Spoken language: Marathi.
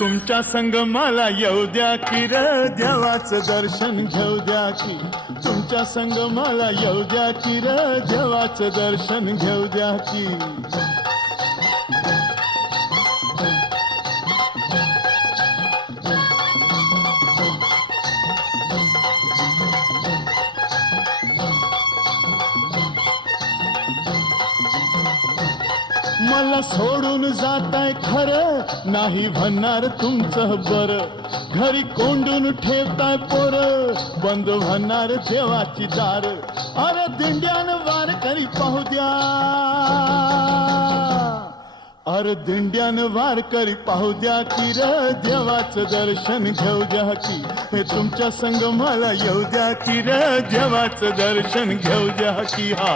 तुमच्या संग मला येऊ द्या की र देवाचं दर्शन घेऊ द्या की तुमच्या संग मला येऊ द्या की र देवाचं दर्शन घेऊ द्या की मला सोडून जाताय खरं नाही म्हणणार तुमचं बरं घरी कोंडून ठेवताय पोर बंद म्हणणार देवाची दार अरे दिंड्यानं वारकरी पाहू द्या अरे दिंड्यानं वारकरी पाहू द्या की र देवाचं दर्शन घेऊ द्या की हे तुमच्या संग मला येऊ द्या की र देवाचं दर्शन घेऊ द्या की हा